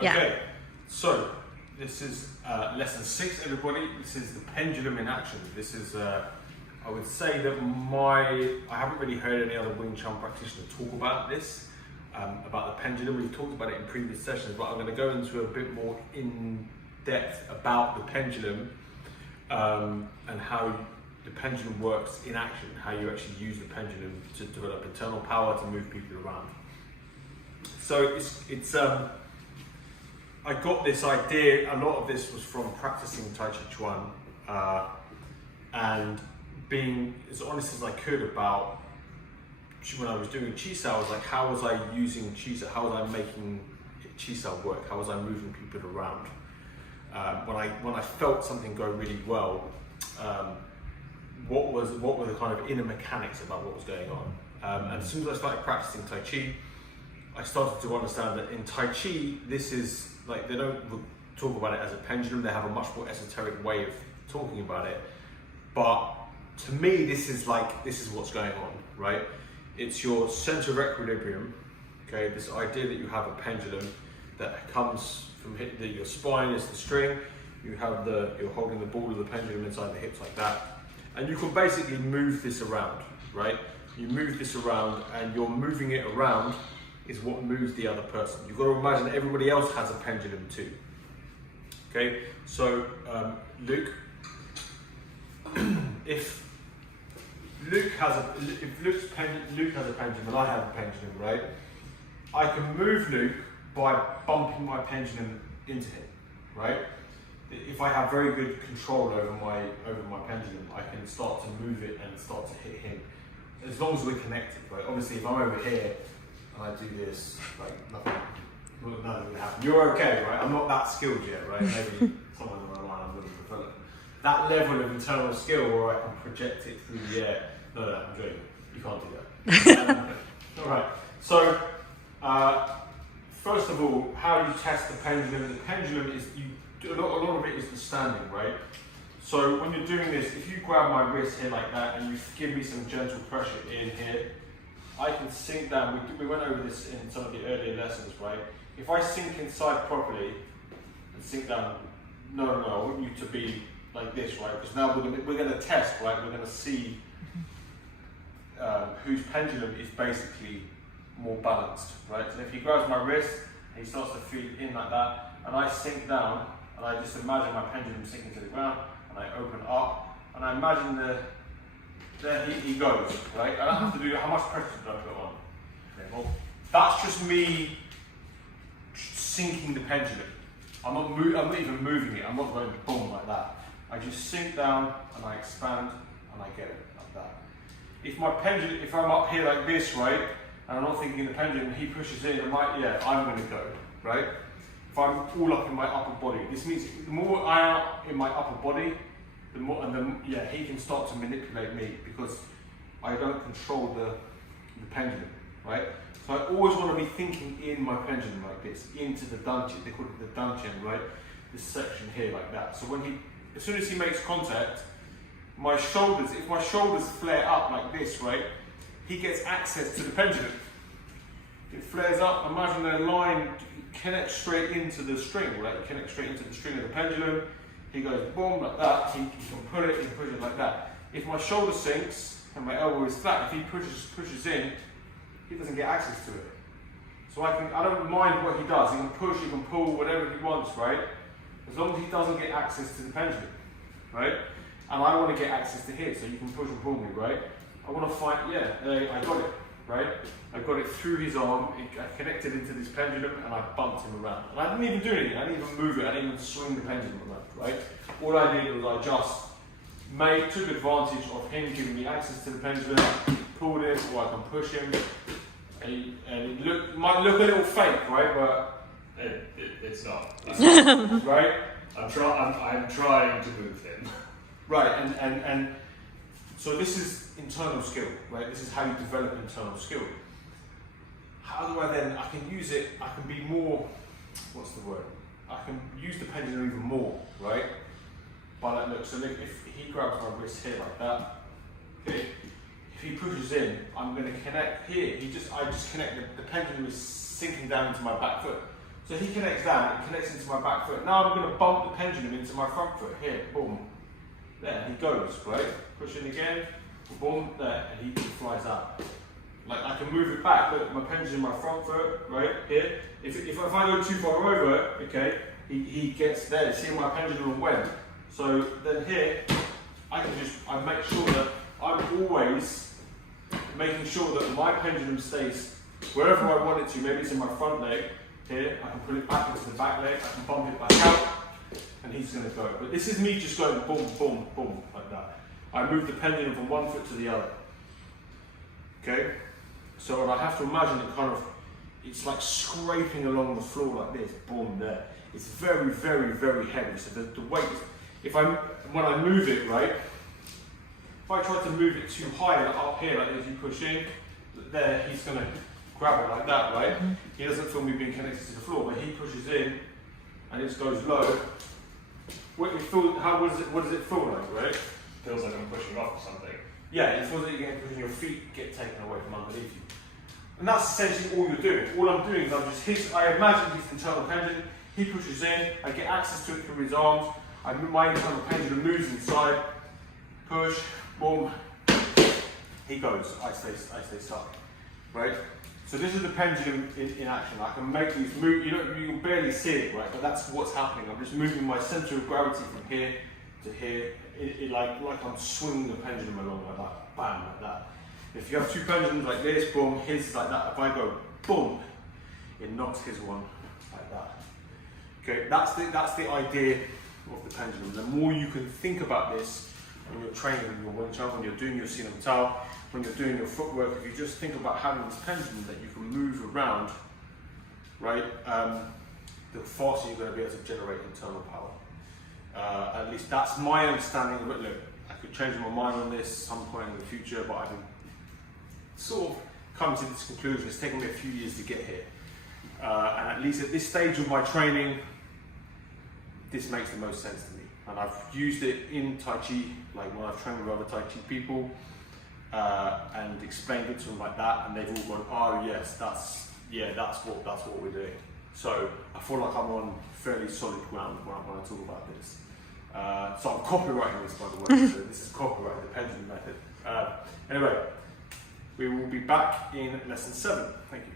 Yeah. Okay, so this is lesson 6, everybody. This is the pendulum in action. This is, I would say that I haven't really heard any other Wing Chun practitioner talk about this, about the pendulum. We've talked about it in previous sessions, but I'm going to go into a bit more in depth about the pendulum and how the pendulum works in action, how you actually use the pendulum to develop internal power to move people around. So I got this idea, a lot of this was from practicing Tai Chi Chuan and being as honest as I could about when I was doing Chi Sao. I was like, how was I using Chi Sao? How was I making Chi Sao work? How was I moving people around? When I felt something go really well, what were the kind of inner mechanics about what was going on? And as soon as I started practicing Tai Chi, I started to understand that in Tai Chi, this is like, they don't talk about it as a pendulum. They have a much more esoteric way of talking about it. But to me, this is what's going on, right? It's your center of equilibrium, okay? This idea that you have a pendulum that comes from your spine is the string. You're holding the ball of the pendulum inside the hips like that. And you can basically move this around, right? You move this around, and you're moving it around is what moves the other person. You've got to imagine that everybody else has a pendulum too. Okay, so Luke, if Luke has a pendulum and I have a pendulum, right? I can move Luke by bumping my pendulum into him, right? If I have very good control over my pendulum, I can start to move it and start to hit him, as long as we're connected, right? Obviously, if I'm over here and I do this, like nothing will happen. You're okay, right? I'm not that skilled yet, right? Maybe somewhere in my line I'm going to develop that level of internal skill where I can project it through the air. No, I'm joking. You can't do that. All right. So, first of all, how do you test the pendulum? The pendulum is a lot of it is the standing, right? So when you're doing this, if you grab my wrist here like that and you give me some gentle pressure in here, I can sink down. We went over this in some of the earlier lessons, right? If I sink inside properly and sink down, no, I want you to be like this, right? Because now we're going to test, right? We're going to see whose pendulum is basically more balanced, right? So if he grabs my wrist and he starts to feed in like that, and I sink down, and I just imagine my pendulum sinking to the ground, and I open up, and I imagine there he goes, right? I don't have to do, how much pressure do I put on? Okay, well, that's just me sinking the pendulum. I'm not even moving it, I'm not going boom like that. I just sink down, and I expand, and I get it like that. If I'm up here like this, right, and I'm not thinking the pendulum, he pushes in, I'm going to go, right? If I'm all up in my upper body, this means the more I am in my upper body, he can start to manipulate me because I don't control the pendulum, right? So I always want to be thinking in my pendulum like this, into the dantian, they call it the dantian, right? This section here like that. So as soon as he makes contact, if my shoulders flare up like this, right? He gets access to the pendulum. It flares up, imagine a line connects straight into the string, right? It connects straight into the string of the pendulum. He goes boom like that, he can pull it, he can push it like that. If my shoulder sinks and my elbow is flat, if he pushes in, he doesn't get access to it. So I don't mind what he does. He can push, he can pull, whatever he wants, right? As long as he doesn't get access to the pendulum, right? And I want to get access to his, so you can push and pull me, right? I want to find, I got it, right? I got it through his arm, I connected into this pendulum, and I bumped him around. And I didn't even do anything, I didn't even move it, I didn't even swing the pendulum around, right? All I did was I just took advantage of him giving me access to the pendulum, pulled it, or I can push him, and it might look a little fake, right? But it's not. Right? I'm trying to move him. Right, and so this is internal skill, right? This is how you develop internal skill. How do I can use it, I can be more, what's the word? I can use the pendulum even more, right? But look, if he grabs my wrist here like that, okay? If he pushes in, I'm going to connect here. I just connect, the pendulum is sinking down into my back foot. So he connects down, it connects into my back foot. Now I'm going to bump the pendulum into my front foot. Here, boom. There, he goes, right? Push in again, boom, there, and he flies out. Like I can move it back, look, my pendulum in my front foot, right, here. If I go too far over, okay, he gets there, see my pendulum went. So then here, I make sure that I'm always making sure that my pendulum stays wherever I want it to. Maybe it's in my front leg, here, I can pull it back into the back leg, I can bump it back out, and he's going to go. But this is me just going boom, boom, boom, like that. I move the pendulum from one foot to the other. Okay? So I have to imagine it kind of, it's like scraping along the floor like this, boom, there. It's very, very, very heavy. So the weight, when I move it, right, if I try to move it too high, like up here, like this, you push in, there, he's going to grab it like that, right? He doesn't feel me being connected to the floor, but he pushes in, and it goes low. What does it feel like, right? Feels like I'm pushing off or something. Yeah, it feels like you're getting, your feet get taken away from underneath you. And that's essentially all you're doing. All I'm doing is I imagine his internal pendulum, he pushes in, I get access to it through his arms, my internal pendulum moves inside, push, boom, he goes, I stay stuck, right? So this is the pendulum in action. I can make these move, you can barely see it, right? But that's what's happening. I'm just moving my center of gravity from here to here, like I'm swinging the pendulum along like that, bam, like that. If you have two pendulums like this, boom, his is like that. If I go boom, it knocks his one like that. Okay, that's the idea of the pendulum. The more you can think about this when you're training your Wing Chun, when you're doing your Sinam Tao, when you're doing your footwork, if you just think about having this pendulum that you can move around, right, the faster you're going to be able to generate internal power. At least that's my understanding of it. Look, I could change my mind on this at some point in the future, but I've been sort of come to this conclusion. It's taken me a few years to get here. And at least at this stage of my training, this makes the most sense to me. And I've used it in Tai Chi, like when I've trained with other Tai Chi people, and explained it to them like that, and they've all gone, oh yes, that's what we're doing. So I feel like I'm on fairly solid ground when I talk about this. So I'm copywriting this, by the way. So this is copyright, the pendulum method. Anyway, we will be back in lesson 7. Thank you.